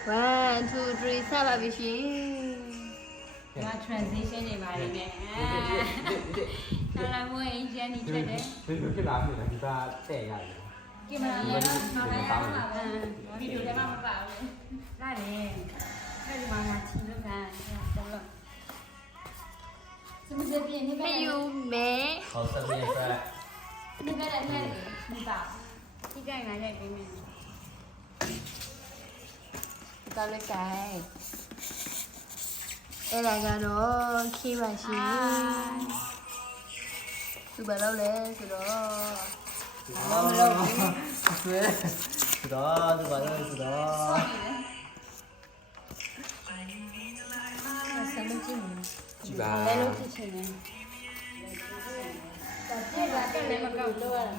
1 2 3စပါပြီရှင် ငါ transition တွေပါနေတယ်လာမွေးအင်ဂျင်နေချက်တယ် ဒီလိုဖြစ်လာပြီလားဒီပါတဲ့ရတယ် ကင်မရာလည်းတော့နောက်လည်းပါမှာပဲဗီဒီယိုလည်းမပါဘူးလာတယ်အဲ့ဒီမှာငါချီလို့ကန်တော့လို့စမစပြင်းနေ မ ပဲ ယူမဲ เขาสเปรย์แฟร์ နေပဲလည်းနဲ့ဒီပါဒီကြိုင်ငါရိုက်ပေးမယ် ကောင်းလိုက်ကြအဲ့ဒါကတော့ခေးပါရှင်သူဘာလုပ်လဲဆိုတော့ မလို့ဆွဲတော့ဒီပါလို့ဆိုတော့ ဆမ်းမကြည့်ဘူး ကြည့်ပါ လဲလို့ဖြစ်ချင်တယ်ဒါပြည့်လာတယ်မကောက်လို့ရတာ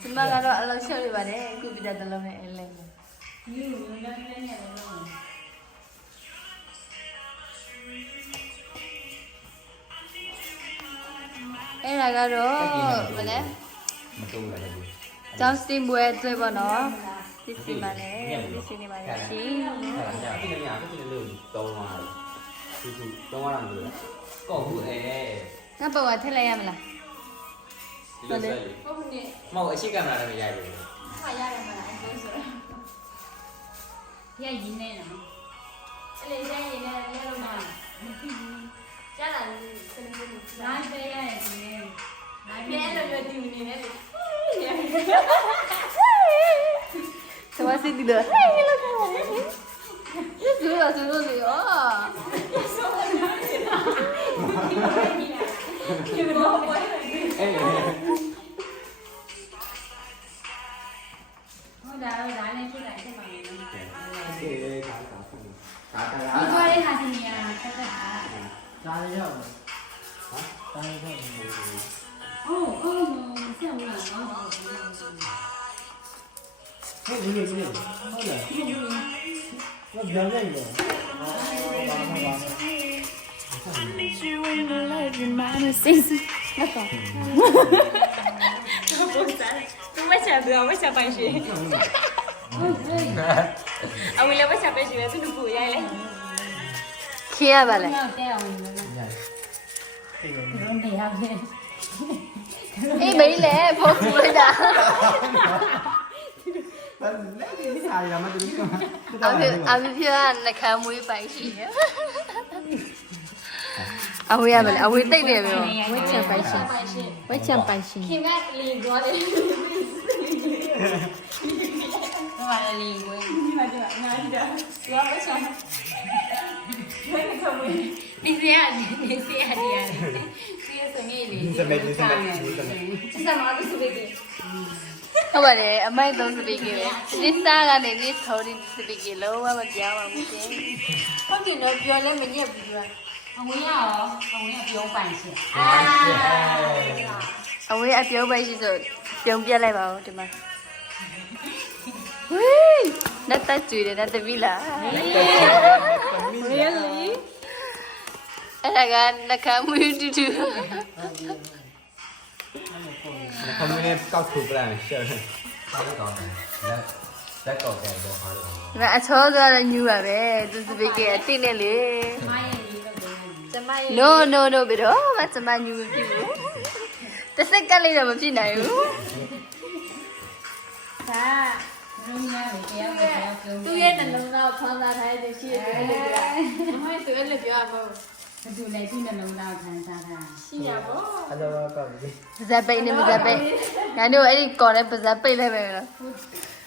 ဒီမှာကတော့အလုံးရှုပ်နေပါတယ်ကွန်ပျူတာတစ်လုံးနဲ့အလဲ ယူလည်းလည်းနဲ့လည်းလို့ အဲ့ဒါကတော့ဗလဲ မတုံးလည်းဘူး ကျောင်းစတင်ပွဲတွေ့ပါတော့ဒီစီမှာလည်းဒီစီနေပါလေရှင် အဲ့ဒါကြည့်နေရအခုဒီလိုတုံးသွားတယ်သူတုံးသွားတာမလို့ကောက်ဘူးအဲ ငါပေါ်ကထည့်လိုက်ရမလား ဒီလိုဆက်လေ ဟုတ်ဘူးနေ မဟုတ်အရှိကင်မရာလည်းမရိုက်ဘူး ခါရတယ်မလားအဲ့ဆိုတော့ရည်ရင်းနေနော်အဲ့လေရည်ရင်းနေရလို့မကြားလာလို့စနေနေ့နိုင်ပေးရတယ်ဒီနေ့နိုင်ပေးလို့ရတူနေတယ် သဘာစစ်ဒီလိုဟဲ့လောက်ထားပါလေသူရောသူတို့လေအော် ဒီဘောပေါ် အေး ဟုတ်တာဟုတ်တာနဲ့ဖြစ်တာဖြစ်ပါမယ်နော် အေးခါတာဖူးခါတာ ဒီကွာလေးဟာဒီနေရာတက်တာ ဒါလည်းရောက်တယ် ဟာ ဒါလည်းရောက်တယ် အိုးအိုးဆက်ဝင်လာတော့ ဟုတ်ပြီဟုတ်လားဘာပြောင်းလိုက်လဲ သူမချဘူးမချပိုင်ရှိအဝေးလည်းမချပိုင်ရှိပဲသူတို့ကိုရိုက်လိုက် ခေးရပါလေ တော့တဲအောင်လို့ အေးပါ သူတို့တရားပဲ အေးမေးလေဖုန်းလိုက်တာ ဘာလဲဒီစားရမှာတူက အဖေကနှခမ်းမွေးပိုင်ရှိရအဝေးရပါလေအဝေးတိတ်တယ်ပြောဝက်ချန်ပိုင်ရှင်ဝက်ချန်ပိုင်ရှင် ခင်ဗျလီသွားတယ်ဘာလဲလီကိုဒီမှာဒီမှာငါဒီတော့သွားမဆောင်ဘယ်ကမှဒီစီရဒီစီရဒီရစီရစနေလေစမေဒီစမေစမေသူစမေဒီ ဟုတ်ပါတယ်အမိုက်သုံးစပီကပဲဒီစားကနေဒီထော်ဒီစပီကလုံးဝမပြောင်းပါဘူးရှင်ဟုတ်ကဲ့တော့ပြောလဲမညက်ဘူးကွာ အဝေးရောအဝေးကပြုံးပိုင်ရှင် အဝေးအပြုံးပိုင်ရှိဆိုပြုံးပြက်လိုက်ပါဦးဒီမှာဝေးလက်တက်ကျွေတယ်နဲ့တပီးလား really အဲ့ဒါကနှခမ်းမွေးတူတူ คอมมิวนิสต์ကောက်ထုတ်ပလန်ရှယ်ဟုတ်ကောင်းတယ်လက်ကောက်တယ်တော့ဟာလို့ ဒီမှာအချောသွားတော့ညူပါပဲသူစပီကအတိနဲ့လေ မိုင်းရေးလို့ပြောတယ်ကျမရဲ့ no no no ဘယ်တော့မှကျမညူမဖြစ်ဘူးတစ်စက်ကလေးတော့မဖြစ်နိုင်ဘူး ဒါရုံးရလေတရားကိုတရားပြုံး သူ့ရဲ့နှလုံးသားကိုဖန်သားထားတဲ့ရှိရတယ်လေ။မဟုတ်သူအဲ့လိုပြောရမို့ ဘယ်သူလဲဒီနှလုံးသားခံစားတာ ရှိရပေါ့ အဲ့တော့ကောက်ပြီ ။ပါဇက်ပိတ်နေပါဇက်ပိတ်။ငါတို့အဲ့ဒီကော်နဲ့ပါဇက်ပိတ်လိုက်ပဲနော်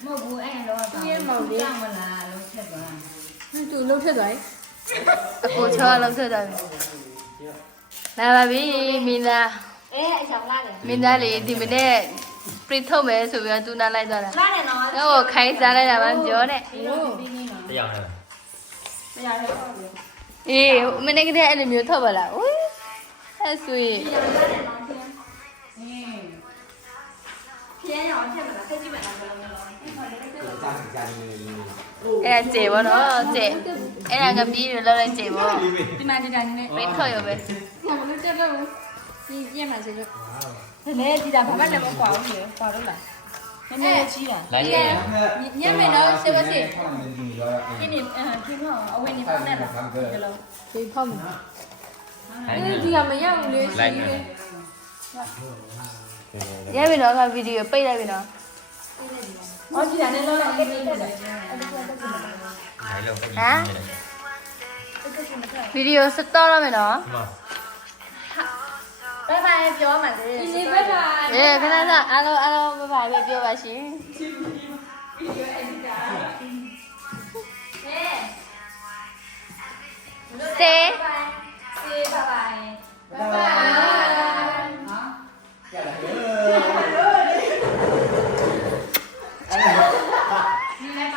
မဟုတ်ဘူးအဲ့တော့ပါကြောက်မလားလို့ချက်သွား ။သူလှုပ်ထက်သွားရင်အကိုချောလှုပ်ထက်သွားပြီ။လာပါပြီမင်းသား အေးအချောင်းလာတယ် မင်းသားလေးဒီမနေ့ပြစ်ထုတ်မယ်ဆိုပြီးတော့သူနာလိုက်သွားတာ လာတယ်နော် ။တော့ခိုင်းစားလိုက်တာမှပြောနဲ့ ဒီလိုပြီးနေနော် တရားတယ် မရတော့ဘူး ။အေးမနေ့ကတည်းကအဲ့လိုမျိုးထုတ်ပါလား။ဦးအဲ့ဆွေ လာတယ်နော်ချင်းအေးပြဲရောချက်မလားဆက်ကြည့်မယ်နော်ဘယ်လိုလဲ ကြာကြာနေနေ အဲ့ဒါကျေပေါ့နော်ကျေအဲ့ဒါငပီးတွေလောက်လိုက်ကျေပေါ့ ဒီမှာဒီတိုင်းနဲ့ ပြစ်ထုတ်ရပဲ ဘာလို့တက်တော့ဒီပြဲမှာစေလို့ဒီနေ့ဒီတာဘာမှလည်းမကွာဘူးလေကွာတော့လား ဟ နည်းနည်းကြီးတာ 来这个。 ညံ့မယ်နော်စေပါစေ ဒီနေ့ခင်းတော့အဝင်နေပေါက်နဲ့လားဒီလို ဒီဖောက်မယ် 来 ဒီကမရဘူးလေရှိသေးတယ်ရပြီနော်ကဗီဒီယိုပိတ်လိုက်ပြီနော် ဟောကြည့်တာနဲ့လောလောအေးအေးတက်တယ် ဗီဒီယိုစတော့ရမယ်နော် ဘယ်ပါပြောမှလဲဒီနေ့ဘယ်ပါ အေးခဏခဏအားလုံးဘယ်ပါပဲပြောပါရှင် ဟဲ့ စေ